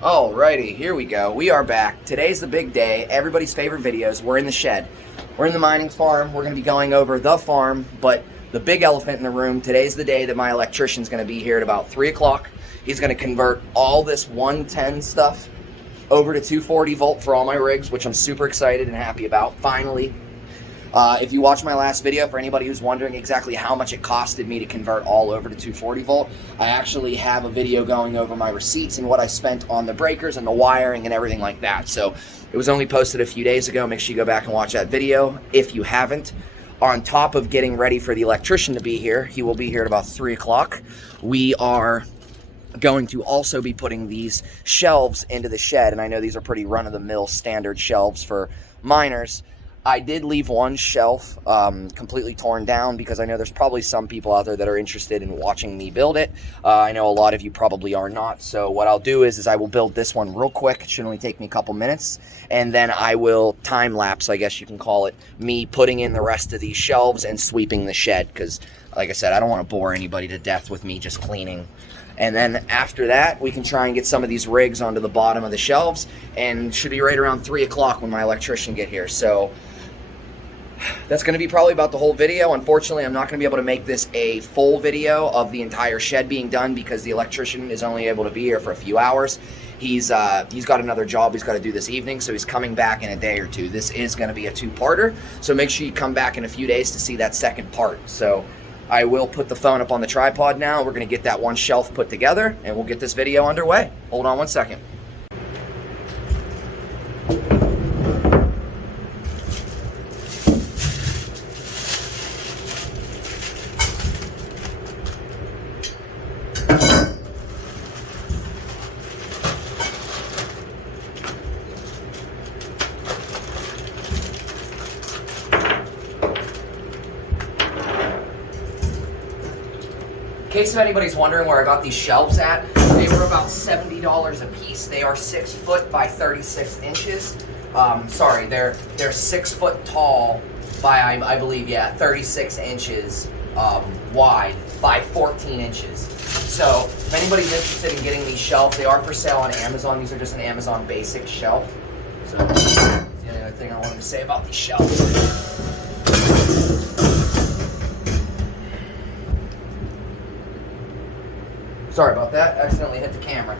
Alrighty, here we go. We are back. Today's the big day. Everybody's favorite videos. We're in the shed. We're in the mining farm. We're going to be going over the farm, but the big elephant in the room, today's the day that my electrician's going to be here at about 3 o'clock. He's going to convert all this 110 stuff over to 240 volt for all my rigs, which I'm super excited and happy about, finally. If you watched my last video, for anybody who's wondering exactly how much it costed me to convert all over to 240 volt, I actually have a video going over my receipts and what I spent on the breakers and the wiring and everything like that. So it was only posted a few days ago. Make sure you go back and watch that video if you haven't. On top of getting ready for the electrician to be here, he will be here at about 3 o'clock. We are going to also be putting these shelves into the shed, and I know these are pretty run-of-the-mill standard shelves for miners. I did leave one shelf completely torn down because I know there's probably some people out there that are interested in watching me build it. I know a lot of you probably are not. So what I'll do is I will build this one real quick. It should only take me a couple minutes. And then I will time lapse, I guess you can call it, me putting in the rest of these shelves and sweeping the shed. Because like I said, I don't want to bore anybody to death with me just cleaning. And then after that, we can try and get some of these rigs onto the bottom of the shelves. And should be right around 3 o'clock when my electrician get here. So that's going to be probably about the whole video. Unfortunately, I'm not going to be able to make this a full video of the entire shed being done because the electrician is only able to be here for a few hours. He's got another job he's got to do this evening, so he's coming back in a day or two. This is going to be a two-parter, so make sure you come back in a few days to see that second part. So I will put the phone up on the tripod now. We're going to get that one shelf put together, and we'll get this video underway. Hold on one second. In case if anybody's wondering where I got these shelves at, they were about $70 a piece. They are 6 foot by 36 inches. Sorry, they're 6 foot tall by, I believe, yeah, 36 inches wide by 14 inches. So if anybody's interested in getting these shelves, they are for sale on Amazon. These are just an Amazon basic shelf. So that's the other thing I wanted to say about these shelves. Sorry about that, accidentally hit the camera.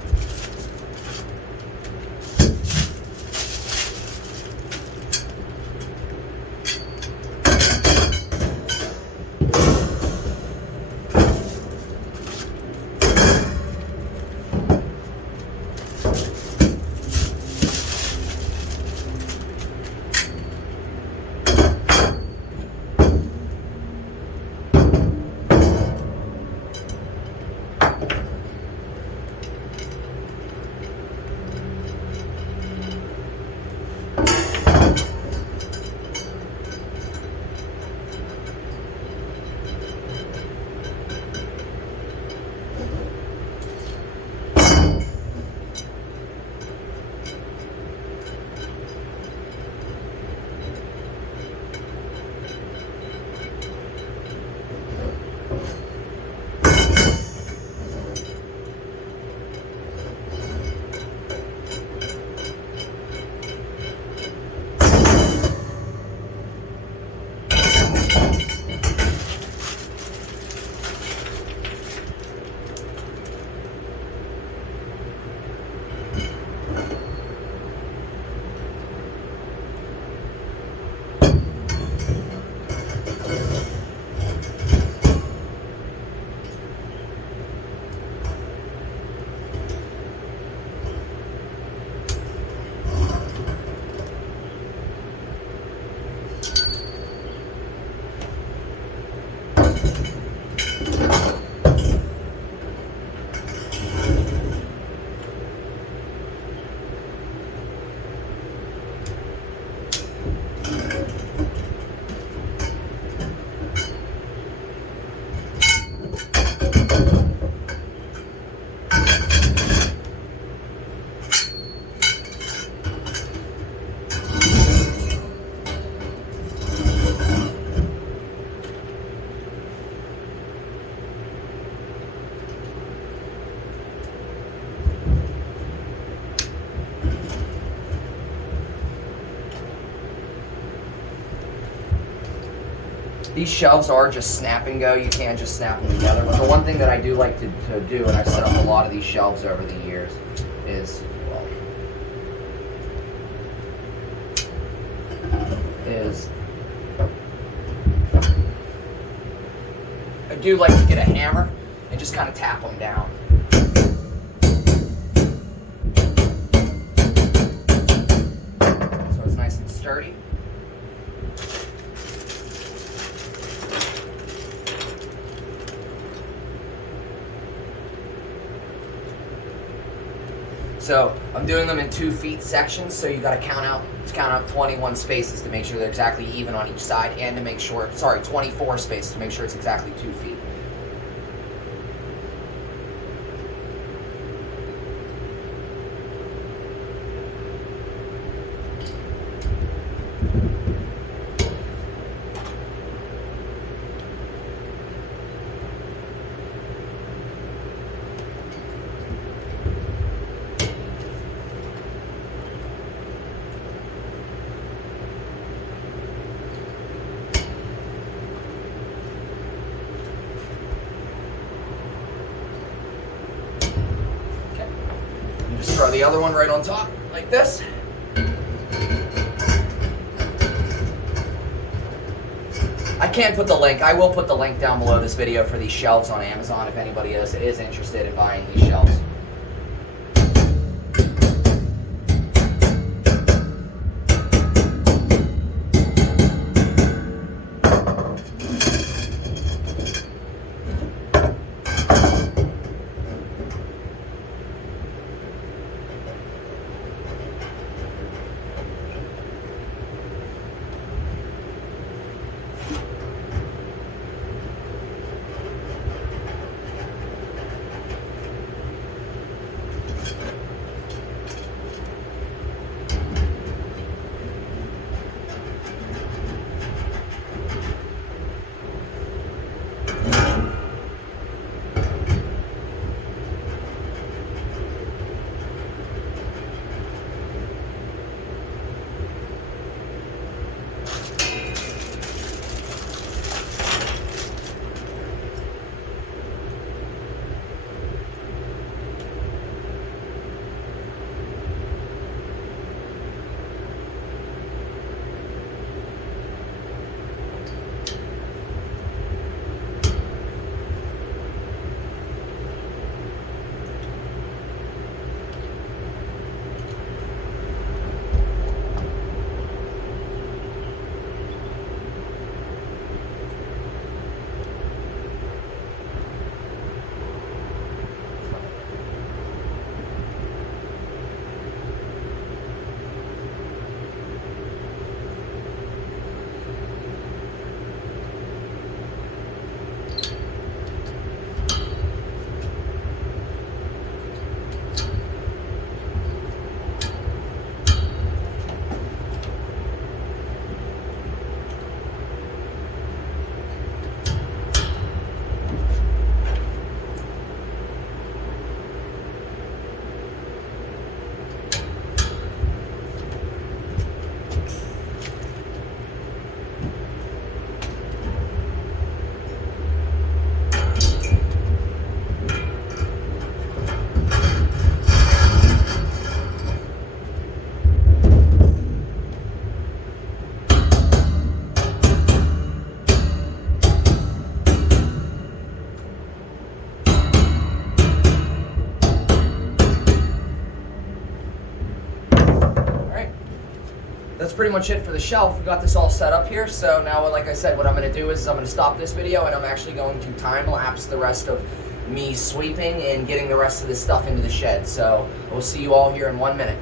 These shelves are just snap and go. You can't just snap them together. But the one thing that I do like to do, and I've set up a lot of these shelves over the years, is I do like to get a hammer and just kind of tap them down. So it's nice and sturdy. So I'm doing them in 2 feet sections, so you got to count out 21 spaces to make sure they're exactly even on each side, and to make sure, 24 spaces to make sure it's exactly 2 feet. Just throw the other one right on top, like this. I can't put the link. I will put the link down below this video for these shelves on Amazon if anybody is interested in buying these shelves. That's pretty much it for the shelf. We got this all set up here. So now, like I said, what I'm going to do is I'm going to stop this video and I'm actually going to time lapse the rest of me sweeping and getting the rest of this stuff into the shed. So we'll see you all here in 1 minute.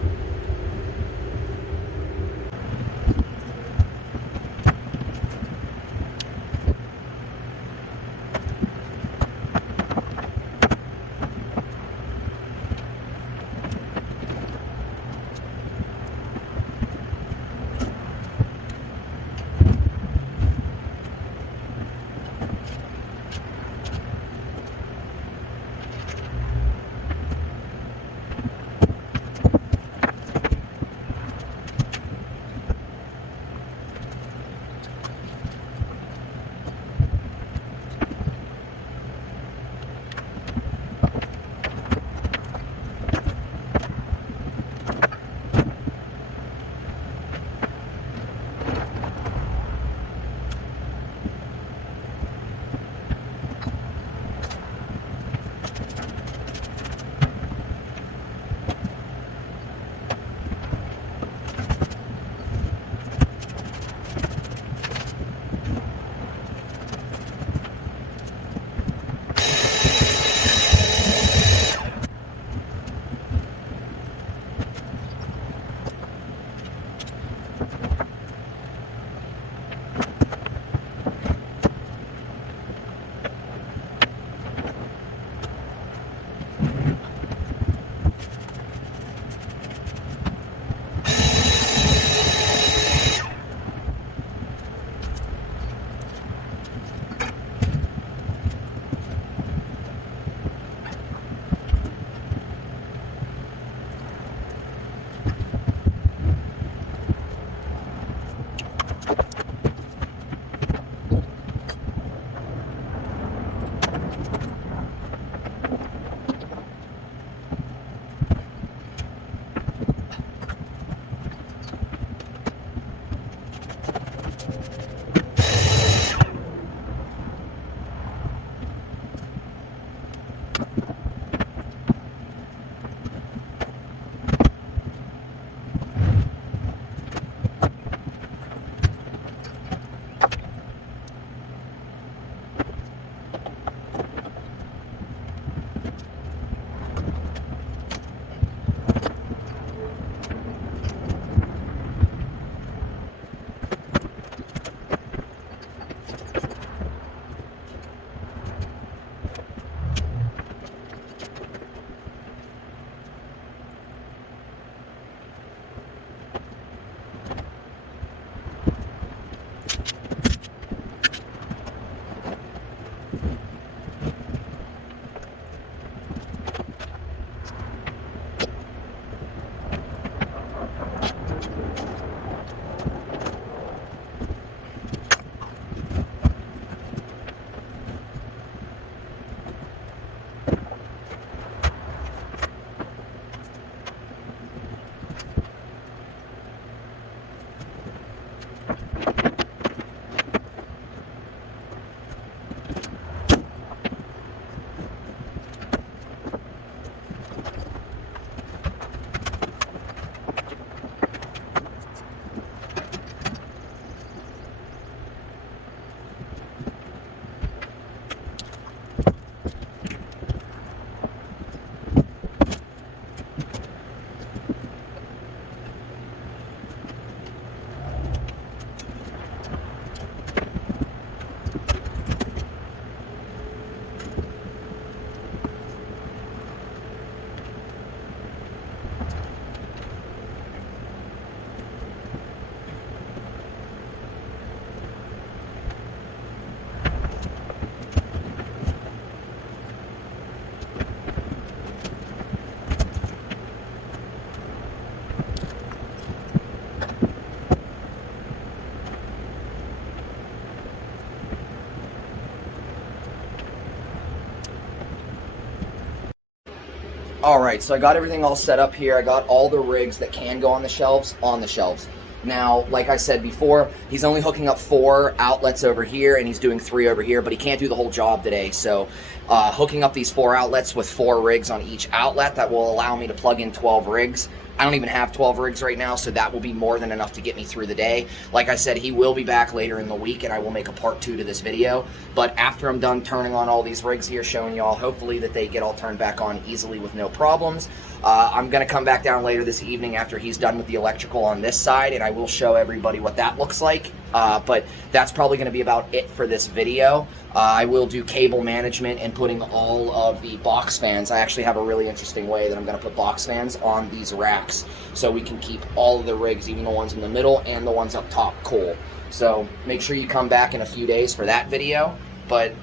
All right, so I got everything all set up here. I got all the rigs that can go on the shelves on the shelves. Now, like I said before, he's only hooking up 4 outlets over here, and he's doing 3 over here, but he can't do the whole job today. So hooking up these 4 outlets with 4 rigs on each outlet, that will allow me to plug in 12 rigs. I don't even have 12 rigs right now, so that will be more than enough to get me through the day. Like I said, he will be back later in the week, and I will make a part 2 to this video. But after I'm done turning on all these rigs here, showing y'all hopefully that they get all turned back on easily with no problems, I'm going to come back down later this evening after he's done with the electrical on this side, and I will show everybody what that looks like. But that's probably going to be about it for this video. I will do cable management and putting all of the box fans. I actually have a really interesting way that I'm going to put box fans on these racks so we can keep all of the rigs, even the ones in the middle and the ones up top, cool. So make sure you come back in a few days for that video. But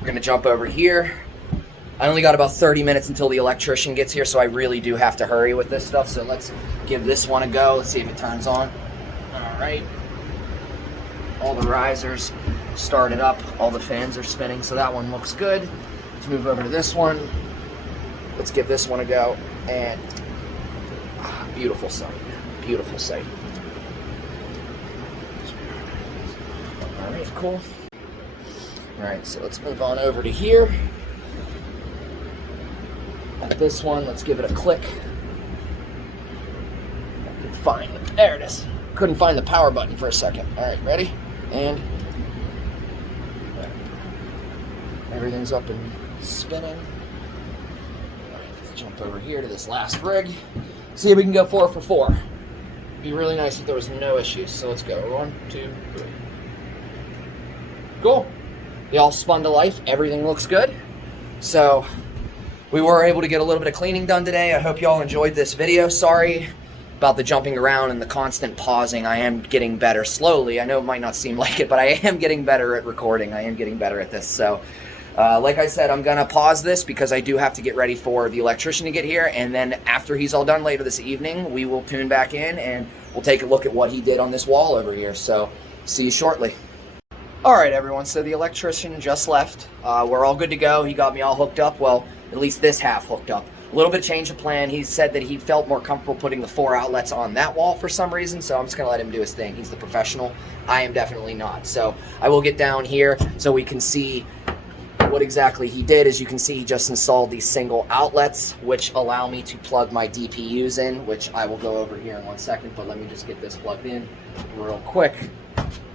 we're going to jump over here. I only got about 30 minutes until the electrician gets here, so I really do have to hurry with this stuff. So let's give this one a go. Let's see if it turns on. All right. All the risers started up. All the fans are spinning, so that one looks good. Let's move over to this one. Let's give this one a go. And beautiful sight. Beautiful sight. All right, cool. All right, so let's move on over to here. At this one, let's give it a click. I can find it. There it is. Couldn't find the power button for a second. All right, ready? And everything's up and spinning. All right, let's jump over here to this last rig. See if we can go 4 for 4. It'd be really nice if there was no issues. So let's go. 1, 2, 3. Cool. They all spun to life. Everything looks good. So we were able to get a little bit of cleaning done today. I hope y'all enjoyed this video. Sorry about the jumping around and the constant pausing. I am getting better slowly. I know it might not seem like it, but I am getting better at recording. I am getting better at this. So like I said, I'm gonna pause this because I do have to get ready for the electrician to get here, and then after he's all done later this evening, we will tune back in and we'll take a look at what he did on this wall over here. So see you shortly. All right, everyone, so the electrician just left. We're all good to go. He got me all hooked up. Well, at least this half hooked up. A little bit change of plan. He said that he felt more comfortable putting the 4 outlets on that wall for some reason, so I'm just gonna let him do his thing. He's the professional. I am definitely not. So I will get down here so we can see what exactly he did. As you can see, he just installed these single outlets, which allow me to plug my DPUs in, which I will go over here in 1 second, but let me just get this plugged in real quick.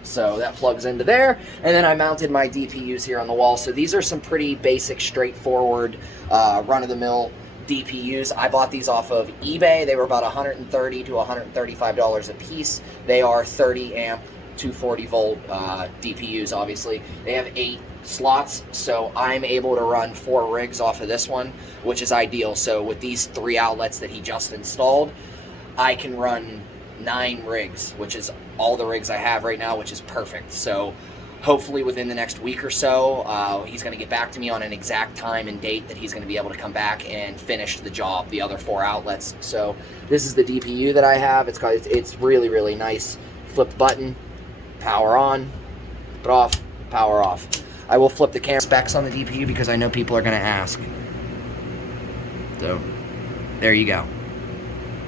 So that plugs into there, and then I mounted my DPUs here on the wall. So these are some pretty basic, straightforward, run-of-the-mill DPUs. I bought these off of eBay. They were about $130 to $135 a piece. They are 30 amp, 240 volt DPUs, obviously. They have 8 slots, so I'm able to run 4 rigs off of this one, which is ideal. So with these 3 outlets that he just installed, I can run 9 rigs, which is all the rigs I have right now, which is perfect. So hopefully within the next week or so, he's going to get back to me on an exact time and date that he's going to be able to come back and finish the job, the other 4 outlets. So this is the DPU that I have. It's really, really nice. Flip button, power on, flip it off, power off. I will flip the camera specs on the DPU because I know people are going to ask. So there you go.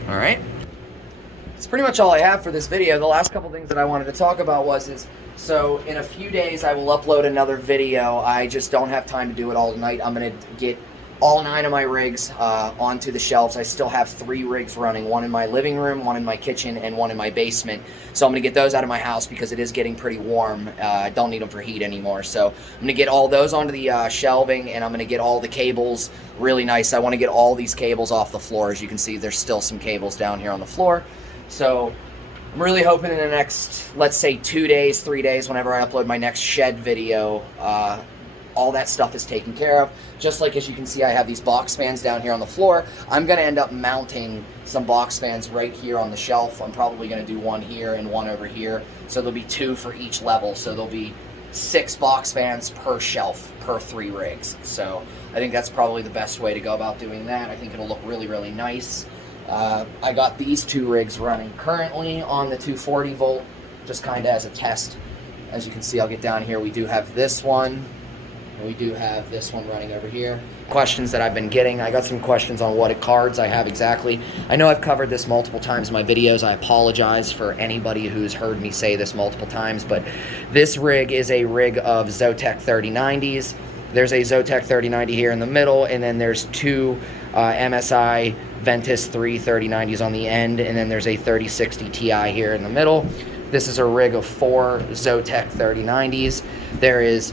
All right. That's pretty much all I have for this video. The last couple things that I wanted to talk about so in a few days I will upload another video. I just don't have time to do it all tonight. I'm going to get all 9 of my rigs onto the shelves. I still have 3 rigs running, 1 in my living room, 1 in my kitchen, and 1 in my basement. So I'm going to get those out of my house because it is getting pretty warm. I don't need them for heat anymore. So I'm going to get all those onto the shelving, and I'm going to get all the cables really nice. I want to get all these cables off the floor. As you can see, there's still some cables down here on the floor. So I'm really hoping in the next, let's say 2 days, 3 days, whenever I upload my next shed video, all that stuff is taken care of. Just like, as you can see, I have these box fans down here on the floor. I'm going to end up mounting some box fans right here on the shelf. I'm probably going to do 1 here and 1 over here. So there'll be 2 for each level. So there'll be 6 box fans per shelf per 3 rigs. So I think that's probably the best way to go about doing that. I think it'll look really, really nice. I got these 2 rigs running currently on the 240 volt, just kind of as a test. As you can see, I'll get down here. We do have this one And we do have this one running over here. Questions that I've been getting. I got some questions on what cards I have exactly. I know I've covered this multiple times in my videos. I apologize for anybody who's heard me say this multiple times, but this rig is a rig of Zotac 3090s. There's a Zotac 3090 here in the middle, and then there's two MSI Ventus 3 3090s on the end, and then there's a 3060 Ti here in the middle. This is a rig of 4 Zotac 3090s. There is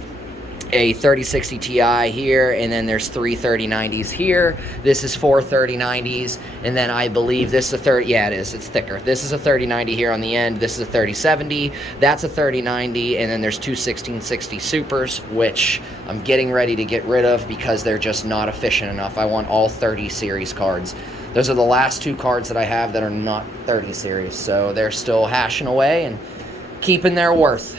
a 3060 Ti here, and then there's 3 3090s here. This is 4 3090s, and then I believe this is a 30, yeah it is, it's thicker. This is a 3090 here on the end, this is a 3070, that's a 3090, and then there's two 1660 Supers, which I'm getting ready to get rid of because they're just not efficient enough. I want all 30 series cards. Those are the last two cards that I have that are not 30 series, so they're still hashing away and keeping their worth.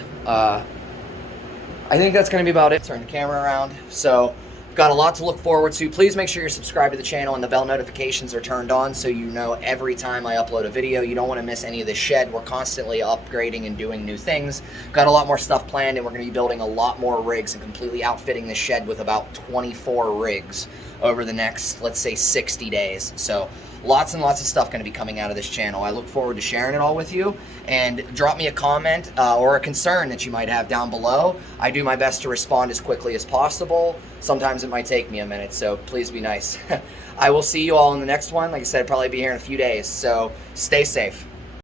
I think that's going to be about it. Turn the camera around. So, got a lot to look forward to. Please make sure you're subscribed to the channel and the bell notifications are turned on so you know every time I upload a video. You don't want to miss any of the shed. We're constantly upgrading and doing new things. Got a lot more stuff planned, and we're going to be building a lot more rigs and completely outfitting the shed with about 24 rigs over the next, let's say, 60 days. So, lots and lots of stuff going to be coming out of this channel. I look forward to sharing it all with you. And drop me a comment or a concern that you might have down below. I do my best to respond as quickly as possible. Sometimes it might take me a minute, so please be nice. I will see you all in the next one. Like I said, I'll probably be here in a few days, so stay safe.